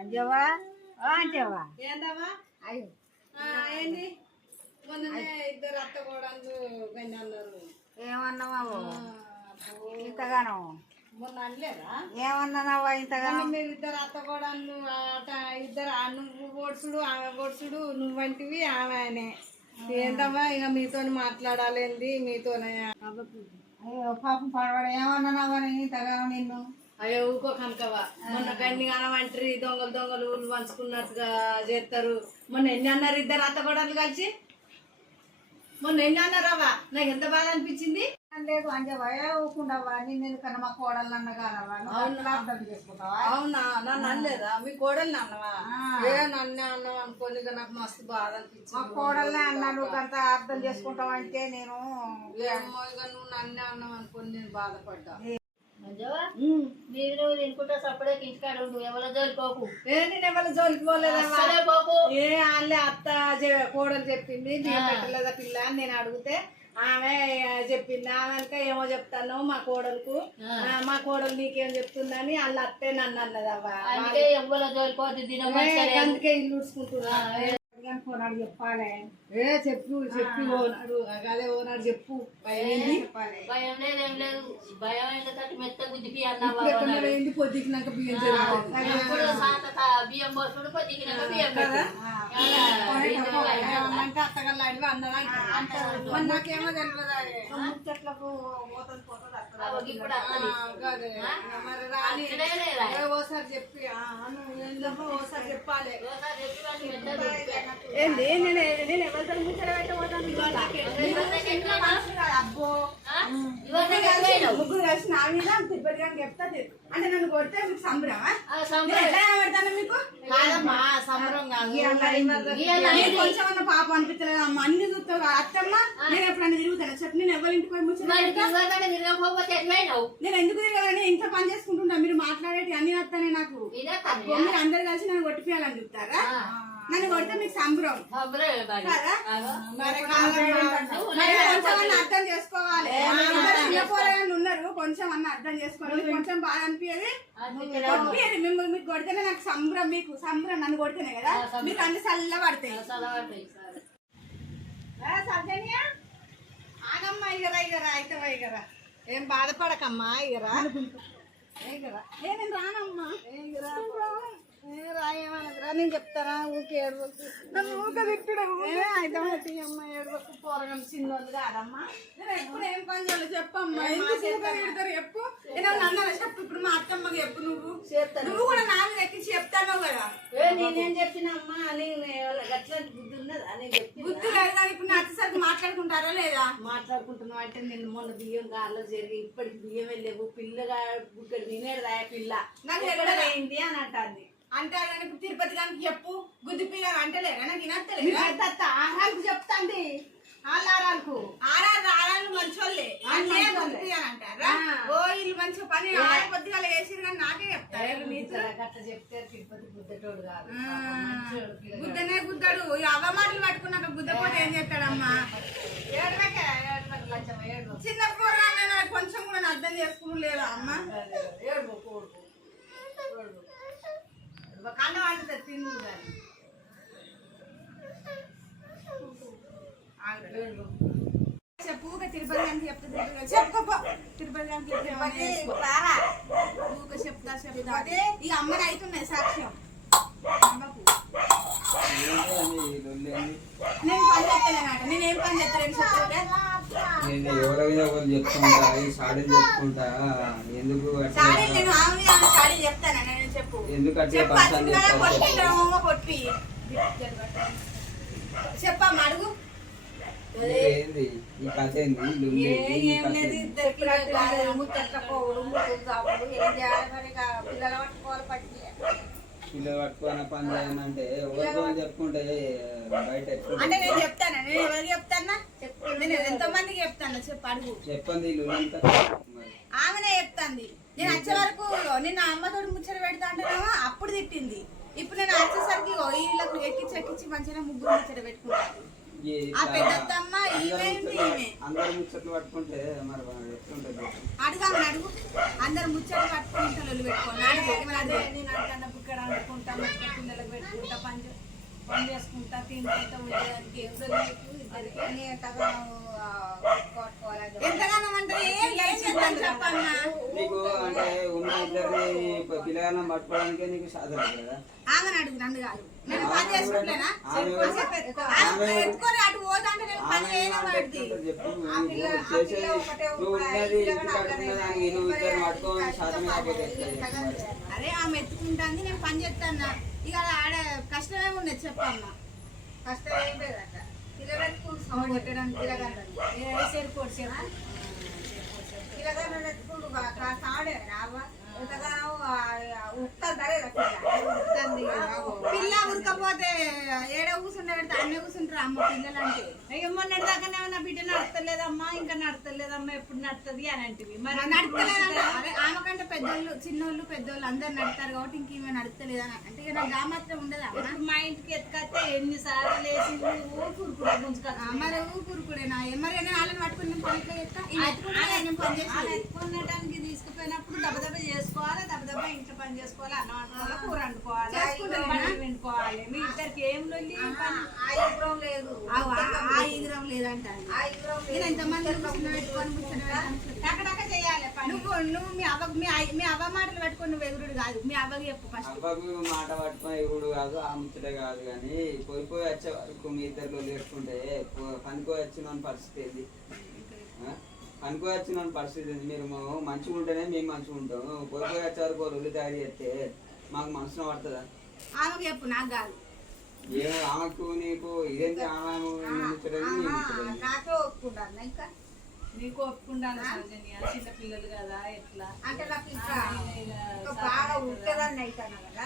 అంజవా అంజవా ఏందమ్మా అయ్యో ఏంది మొన్ననే ఇద్దరు అత్త కోడళ్ళు కానీ అన్నారు. ఏమన్నావా ఇంతగానో మొన్న అనలేదా ఏమన్నావా ఇంతగానో మీరు ఇద్దరు అత్త కోడళ్ళు ఇద్దరు నువ్వు ఓడ్సుడు ఆమె ఓడ్సుడు నువ్వంటివి ఆమె ఏందమ్మా ఇక మీతో మాట్లాడాలేంది మీతోనే. అయ్యో పాపం పడవాడు ఏమన్నావా ఇంతగానో నిన్ను అయ్యో ఊకో కనకవా మొన్న గన్ని కానమంటారు దొంగలు దొంగలు ఊళ్ళు పంచుకున్నట్టుగా చేస్తారు. మొన్న ఎన్ని అన్నారు ఇద్దరు అత్త కోడళ్ళు కలిసి మొన్న ఎన్ని అన్నారవ్వా నాకు ఎంత బాధ అనిపించింది. లేదు అంజవా ఊకుండవా నేను ఎందుకన్నా మా కోడలు అన్నగానవా అర్థం చేసుకుంటావా? అవునా నన్ను అనలేదా మీ కోడల్ని అన్నవా? ఏ నన్నే అన్నావు అనుకోని ఇక నాకు మస్తు బాధ మా అనిపించింది. కోడల్నే అన్నా నువ్వు అంత అర్థం చేసుకుంటావు అంటే నేను ఏమో ఇక నువ్వు నన్నే అన్నావు అనుకోని నేను బాధపడ్డా. మీరు తినుకుంటా సపడే ఇంటికాడ ఉండు ఎవరో జోలిపోకు. ఏ నేను ఎవరి జోలికి పోలేదమ్మా. పోకు. ఏ వాళ్ళే అత్త కోడలు చెప్పింది నేను పెట్టలేదా పిల్ల అని నేను అడిగితే ఆమె చెప్పింది. ఆమె అంటే ఏమో చెప్తాను మా కోడలకు మా కోడలు నీకేం చెప్తుందని వాళ్ళ అత్తే నన్ను అన్నదవ్వా. అందుకే ఎవరో జోలిపోద్ది దినం అందుకే ఇల్లు ఉడుచుకుంటున్నా. కొనాడు చెప్పాలి ఏ చెప్పు చెప్పి ఓనాడు అదే ఓనాడు చెప్పు భయం లేదు ఏం లేదు. భయం ఏంటంటే మెత్త గుద్దిపి ఏంది పొద్దుకినాక బియ్యం బియ్యం పోసుడు పొద్దుకినాక బియ్యం పెట్టు. అంటే అత్తగల్లా అడివి అన్నదా నాకేమో తెలియదు. ముచ్చట్లకు పోతుంది పోతుంది ఇప్పుడు మరి రాని ఓసారి చెప్పి ఓసారి చెప్పాలి. ఏంది నేను ఎవరితో ముచ్చట పెట్టబోతాను. ముగ్గురు కలిసి నా మీద తిరుపతి గారికి చెప్తా అంటే నన్ను కొడితే మీకు సంబరమా? ఎట్లా కనబడతాను మీకు? కాదమ్మా సంబరం కాదు. కొంచెం అన్న పాప అనిపించలేదు అమ్మ అన్ని చూస్తావు అత్తమ్మ. నేను ఎప్పుడన్నా తిరుగుతాను చెప్పి నేను ఎవరి ఇంటికి పోయి ముచ్చట నేను ఎందుకు తిరగాలని ఇంత పని చేసుకుంటున్నా. మీరు మాట్లాడేటి అన్ని వస్తానే నాకు. మీరు అందరు కలిసి నన్ను కొట్టిపోయాలని చెప్తారా? నన్ను కొడితే మీకు సంబరం కొంచెం అర్థం చేసుకోవాలి. చిన్నపోరగాళ్ళు ఉన్నారు కొంచెం అన్న అర్థం చేసుకోవాలి. కొంచెం బాగా అనిపించేది కొట్టిపోయేది మిమ్మల్ని మీకు కొడితేనే నాకు సంబరం. మీకు సంబరం నన్ను కొడితేనే కదా మీకు అన్ని చల్ల పడతాయి. సర్జనియా ఆగమ్మా ఇగరా ఇగరా అయితే ఇగరా ఏం బాధపడకమ్మా ఇగరా ఇగరా నేను రానమ్మా రాయేమనదురా నేను చెప్తారా ఊకే ఏడవకు నన్ను ఊకే తిట్టుడు అయితే అమ్మ ఏడవకు పోరగం చిన్నోళ్ళు కాదమ్మా. నేను ఎప్పుడు ఏం పని చేయాలి చెప్పమ్మా. ఎందుకు తిడతారు చెప్పు. అన్నా చెప్పు ఇప్పుడు మా అత్తమ్మకి చెప్పు. నువ్వు కూడా నా మీద ఎక్కించి చెప్తాను కదా. నేనేం చెప్పినమ్మా అని గట్ల బుద్ధి ఉన్నదా నేను చెప్పి బుద్ధి లేదు కానీ ఇప్పుడు నా అత్తసరికి మాట్లాడుకుంటారా లేదా? మాట్లాడుకుంటున్నావు అంటే నిన్న మొన్న బియ్యం గాల్లో జరిగి ఇప్పటికి బియ్యం వెళ్ళలేవు పిల్లగా ఇక్కడ తినేదా పిల్ల నాకు ఎక్కడ అయింది అని అంటుంది. అంటే ఇప్పుడు తిరుపతి గారికి చెప్పు గుద్ది పిల్లలు అంటలేరా? నాకు వినత్తలేదు. ఆహారాలకు చెప్తాంది ఆహారాలకు ఆరాలు మంచోళ్ళే అంటారా? ఓ వీళ్ళు మంచి పని కొద్దిగా వేసిరు కానీ నాకే చెప్తారు. అట్లా చెప్తే తిరుపతి గుద్దటోడు కాదు గుద్దనే గుద్దడు. అవ్వ మాటలు పట్టుకున్నాక గుద్దపోతే ఏం చేస్తాడమ్మా? చిన్న పూర్వ కొంచెం కూడా అర్థం చేసుకుని లేదా అమ్మ? కన్నం అంటే తింది చెప్పు తిరుపతి గారికి చెప్తా చెప్పుకో. తిరుపతి గారికి చెప్తా చెప్తా ఈ అమ్మని అవుతున్నాయి సాక్ష్యం. నేను పని చేస్తలేనట. నేనేం పని చేస్తలేను చెప్తా. నేను ఎవరైనా చెప్తుంటా ఈ సాడీలు చెప్పుకుంటా ఎందుకు నేను ఆమె సాడీ చెప్తాను. నేను చెప్పు ఎందుకంటే కొట్టి చెప్పమ్మా అడుగు. ఏంది ఈ కథ ముచ్చట్లపోవడు ముట్టులు చాపుడు ఏం చేయాలి మరి? పిల్లలు పట్టుకోవాలి పట్టి పిల్లలు పట్టుకున్న పని చేయాలంటే ఎవరితో చెప్పుకుంటే బయట అంటే నేను చెప్తాను. నేను ఎవరికి చెప్తానా చెప్పు. నేను ఎంతో మందికి చెప్తాను చెప్పు అడుగు. చెప్పండి ఆమెనే చెప్తాంది. నేను వచ్చే వరకు నిన్న అమ్మతోటి ముచ్చట పెడతా అంటేనేమో అప్పుడు తిట్టింది. ఇప్పుడు నేను వచ్చేసరికి వీళ్ళకు ఎక్కించి మంచిగా ముగ్గురు ముచ్చట పెట్టుకుంటాను. ఆ పెద్దమ్మ అందరు ముచ్చట్లు పట్టుకుంటే మరి అడుగు అందరు ముచ్చట్లు పట్టుకుంటే పెట్టుకోండి. నేను అడుగు ఇక్కడ అనుకుంటా పెట్టుకుంటా మంచిగా పిల్లలకు పెట్టుకుంటా పని చేసుకుంటా తింటుంటా ఉండేదానికి ఏం నీకు ఇద్దరికి ఎంతగానో అంటే ఏం చేద్దాం చెప్పన్నా. నీకు అంటే ఉన్న ఇద్దరిని పిల్లగానే పట్టుకోవడానికే నీకు సాధన కదా. ఆమెను అడుగు నన్ను కాదు. నేను పని చేసుకుంటలేనా? ఆమె ఎత్తుకొని అటు పోతా అంటే నేను పని చేయను వాడికి. చెప్పు నువ్వు చేసేది నువ్వు ఉన్నది ఇంటి కట్టుకున్నదానికి నువ్వు ఇద్దరు పట్టుకోవాలి సాధన కాకపోతే ఎట్లా చెప్పు? అరే ఆమె ఎత్తుకుంటాంది నేను పని చేస్తాను. ఇక ఆడ కష్టమే ఉన్నది చెప్పమ్మా. కష్టం ఏం లేదట పిల్లలకు సౌండ్ పెట్టడానికి పిల్లగాడు సరిపోడు చెప్పు పిల్లగాడు ఎత్తుకుంటూ కాస్త ఆడే రావా ఎంతగానో ఉత్తంది పిల్ల ఉరకపోతే ఏడ కూర్చుంటే పెడితే అన్నీ కూర్చుంటారు అమ్మ పిల్లలంటే. మొన్నటి దాకానే నా బిడ్డ నడతలేదమ్మా ఇంకా నడతలేదమ్మా ఎప్పుడు నడుతుంది అని అంటివి మరి నడతలేదంటే అరే ఆమెకంటే పెద్దోళ్ళు చిన్నోళ్ళు పెద్దోళ్ళు అందరు నడతారు కాబట్టి ఇంక ఈమె నడతలేదని అంటే ఇక నాకు మాత్రం ఉండదా మా ఇంటికి ఎత్తుకొస్తే ఎన్నిసార్లు లేచి ఊరుకుడా గుంజుకొస్తా మరి ఊరుకుడేనా మరి నేను వాళ్ళని పట్టుకుని నేను పని చేస్తా నేను పని చేస్తాను. ఎత్తుకునడానికి తీసుకుపోయినప్పుడు దెబ్బ చేసుకోవాలి దెబ్బ ఇంట్లో పని చేసుకోవాలి అన్నం వండుకోవాలి కూర వండుకోవాలి వండుకోవాలి మీ ఇద్దరికి ఏం లొల్లి ఆయుగ్రం లేదు ఆయుగ్రం లేదంట. నేను ఎంతమంది పెట్టుకొని టకటక చేయాలి నువ్వు మీ అవ్వ మాటలు పెట్టుకొని నువ్వు ఎగురుడు కాదు. మీ అవ్వకి చెప్పు ఫస్ట్. అవ్వకు మాట పట్టుకొని ఎగురుడు కాదు ఆ ముచ్చటే కాదు కానీ పోయి వచ్చే వరకు మీ ఇద్దరు లేకుంటే పనిపోయి వచ్చిన పరిస్థితి ఏంది? పనిపోయి వచ్చిన పరిస్థితి ఏంది? మీరు మంచిగా ఉంటేనే మేము మంచిగా ఉంటాం. పోయి వచ్చే వరకు రొల్లి తయారు చేస్తే మాకు మనసున పడుతుందా? ఆమెకు చెప్పు నాకు కాదు. ఏమో ఆమెకు నీకు ఇదేంటి ఆమె నాకే ఒప్పుకుంటాను ఇంకా నీకు ఒప్పుకుంటాను చిన్న పిల్లలు కదా ఎట్లా అంటే నాకు ఇంకా బాగా ఉరికేదాన్ని అవుతాను కదా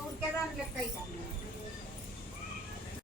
ఉరికేదాన్ని లెక్క అవుతాను